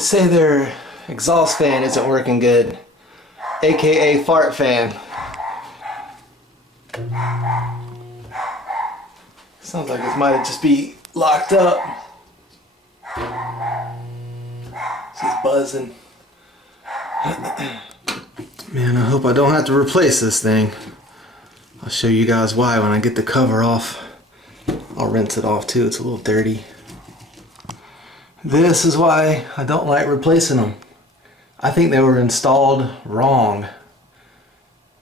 say their exhaust fan isn't working good, aka fart fan. Sounds like it might just be locked up. She's buzzing. Man, I hope I don't have to replace this thing. I'll show you guys why when I get the cover off. I'll rinse it off too, it's a little dirty. This is why I don't like replacing them. I think they were installed wrong.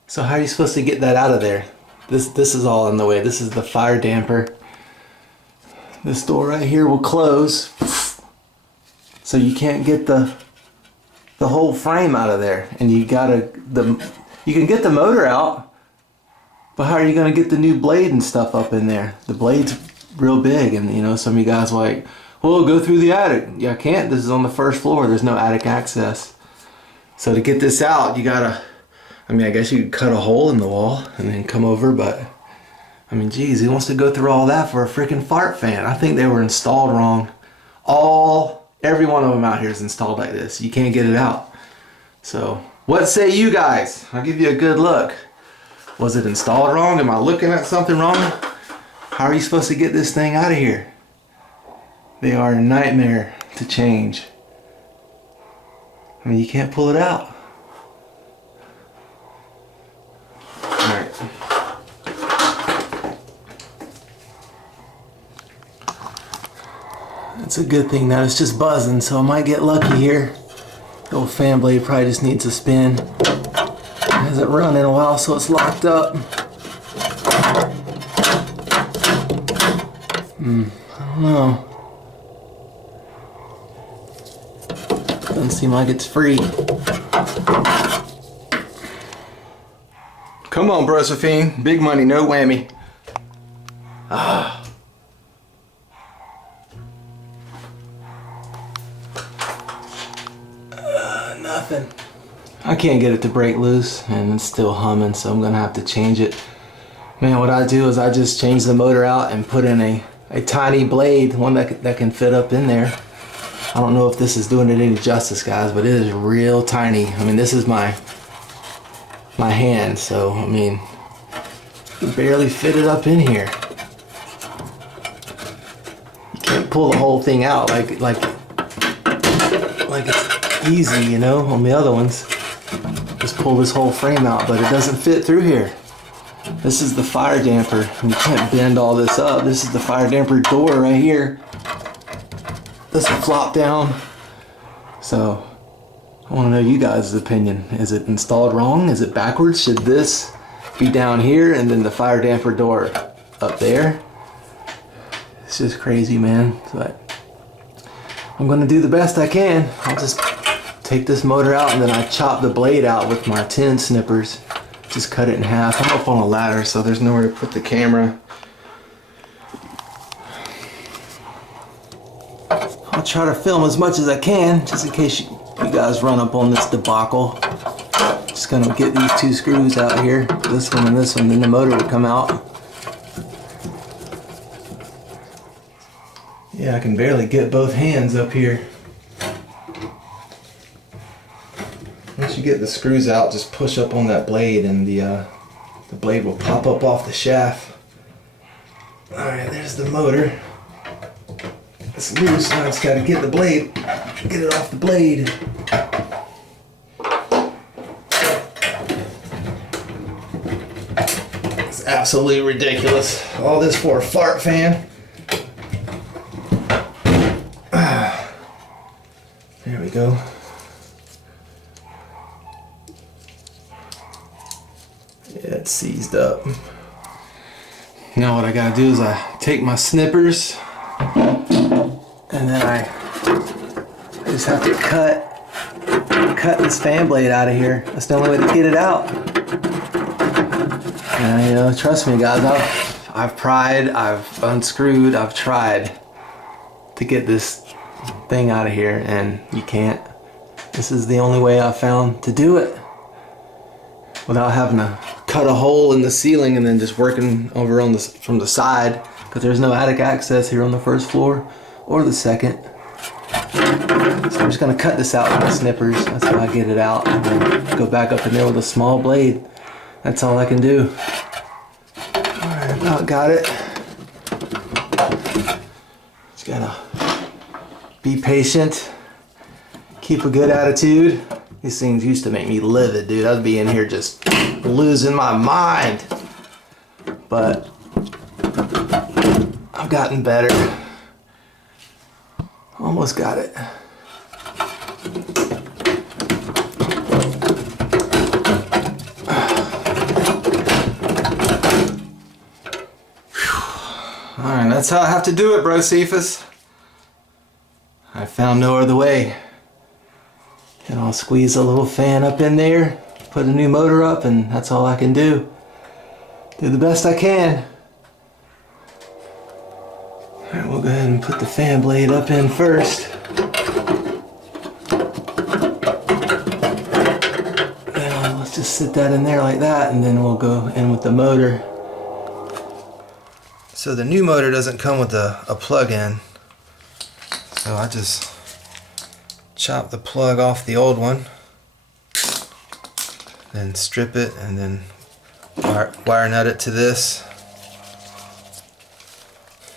So how are you supposed to get that out of there? This is all in the way. This is the fire damper. This door right here will close. So you can't get the whole frame out of there. And you can get the motor out, but how are you gonna get the new blade and stuff up in there? The blade's real big, and you know, some of you guys are like, well, go through the attic. Yeah, I can't. This is on the first floor. There's no attic access. So to get this out, you gotta, I mean, I guess you could cut a hole in the wall and then come over, but I mean, geez, who wants to go through all that for a freaking fart fan? I think they were installed wrong. Every one of them out here is installed like this. You can't get it out. So what say you guys? I'll give you a good look. Was it installed wrong? Am I looking at something wrong? How are you supposed to get this thing out of here? They are a nightmare to change. I mean, you can't pull it out. Alright. It's a good thing that it's just buzzing, so I might get lucky here. The old fan blade probably just needs a spin. It hasn't run in a while, so it's locked up. I don't know. Doesn't seem like it's free. Come on, Brosophine. Big money, no whammy. Nothing. I can't get it to break loose, and it's still humming, so I'm gonna have to change it. Man, what I do is I just change the motor out and put in a tiny blade, one that can fit up in there. I don't know if this is doing it any justice, guys, but it is real tiny. I mean, this is my hand, so I mean, you barely fit it up in here. You can't pull the whole thing out like it's easy, you know, on the other ones. Just pull this whole frame out, but it doesn't fit through here. This is the fire damper. You can't bend all this up. This is the fire damper door right here. This will flop down. So I want to know you guys' opinion. Is it installed wrong? Is it backwards? Should this be down here and then the fire damper door up there? It's just crazy, man. But I'm going to do the best I can. I'll just take this motor out and then I chop the blade out with my 10 snippers. Just cut it in half. I'm up on a ladder, so there's nowhere to put the camera. I'll try to film as much as I can, just in case you guys run up on this debacle. Just gonna get these two screws out here, this one and this one, then the motor will come out. Yeah, I can barely get both hands up here. Once you get the screws out, just push up on that blade and the blade will pop up off the shaft. Alright, there's the motor. It's loose, now I just gotta get the blade, get it off the blade. It's absolutely ridiculous. All this for a fart fan. There we go. Yeah, it's seized up. Now what I gotta do is I take my snippers and then I just have to cut this fan blade out of here. That's the only way to get it out. And you know, trust me guys, I've pried, I've unscrewed, I've tried to get this thing out of here and you can't. This is the only way I've found to do it without having to cut a hole in the ceiling and then just working over on from the side, because there's no attic access here on the first floor or the second. So I'm just gonna cut this out with the snippers. That's how I get it out, and then go back up in there with a small blade. That's all I can do. Alright, about got it. Just gotta be patient, keep a good attitude. These things used to make me livid, dude. I'd be in here just losing my mind. But I've gotten better. Almost got it. Alright, that's how I have to do it, bro Cephas. I found no other way. And I'll squeeze a little fan up in there, put a new motor up, and that's all I can do. Do the best I can. Alright, we'll go ahead and put the fan blade up in first. And let's just sit that in there like that, and then we'll go in with the motor. So the new motor doesn't come with a plug-in. So I just chop the plug off the old one, then strip it, and then wire nut it to this.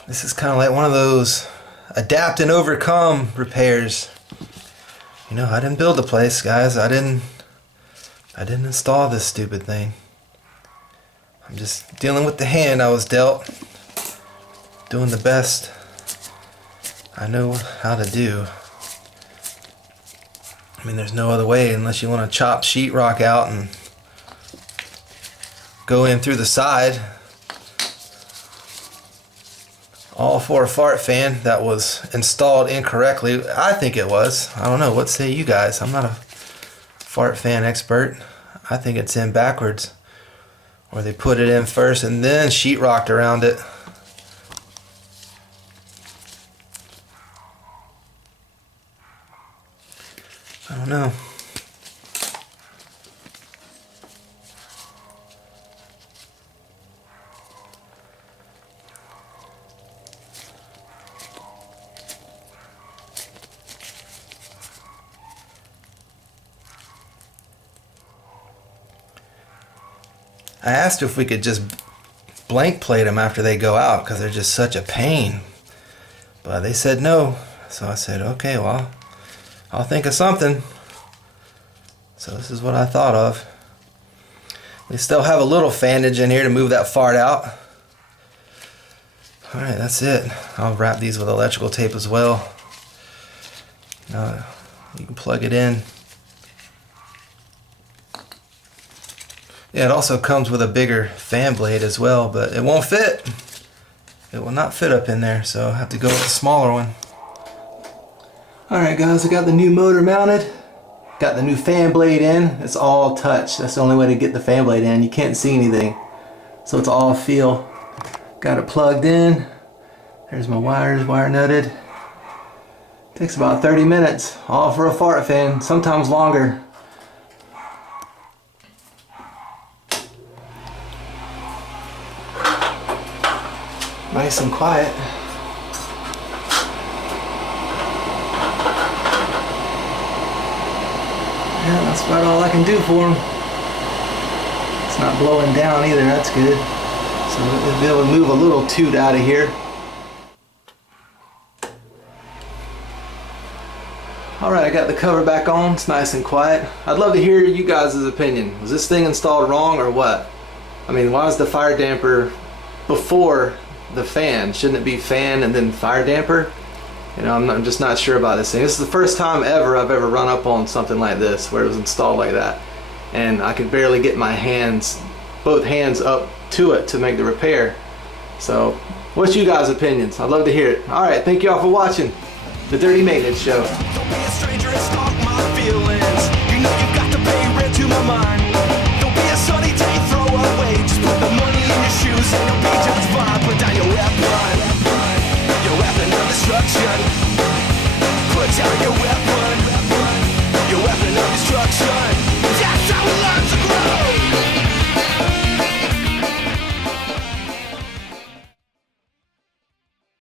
This is kind of like one of those adapt and overcome repairs. You know, I didn't build the place, guys. I didn't install this stupid thing. I'm just dealing with the hand I was dealt, doing the best I know how to do. I mean, there's no other way unless you want to chop sheetrock out and go in through the side. All for a fart fan that was installed incorrectly. I think it was. I don't know. What say you guys? I'm not a fart fan expert. I think it's in backwards. Or they put it in first and then sheetrocked around it. I don't know. I asked if we could just blank plate them after they go out because they're just such a pain. But they said no. So I said, okay, well, I'll think of something. So this is what I thought of. We still have a little fanage in here to move that fart out. Alright, that's it. I'll wrap these with electrical tape as well. Now you can plug it in. Yeah, it also comes with a bigger fan blade as well, but it won't fit. It will not fit up in there, so I'll have to go with a smaller one. Alright guys, I got the new motor mounted. Got the new fan blade in. It's all touch. That's the only way to get the fan blade in. You can't see anything. So it's all feel. Got it plugged in. There's my wires, wire nutted. Takes about 30 minutes. All for a fart fan. Sometimes longer. Nice and quiet. Yeah, that's about all I can do for them. It's not blowing down either, that's good. So we'll be able to move a little toot out of here. Alright, I got the cover back on. It's nice and quiet. I'd love to hear you guys' opinion. Was this thing installed wrong or what? I mean, why is the fire damper before the fan? Shouldn't it be fan and then fire damper? You know, I'm just not sure about this thing. This is the first time ever I've ever run up on something like this where it was installed like that. And I could barely get my hands, both hands up to it to make the repair. So, what's you guys' opinions? I'd love to hear it. Alright, thank you all for watching The Dirty Maintenance Show. Don't be a stranger and stalk my feelings. You know you've got to pay rent to my mind. Don't be a sunny day throwaway. Just put the money in your shoes and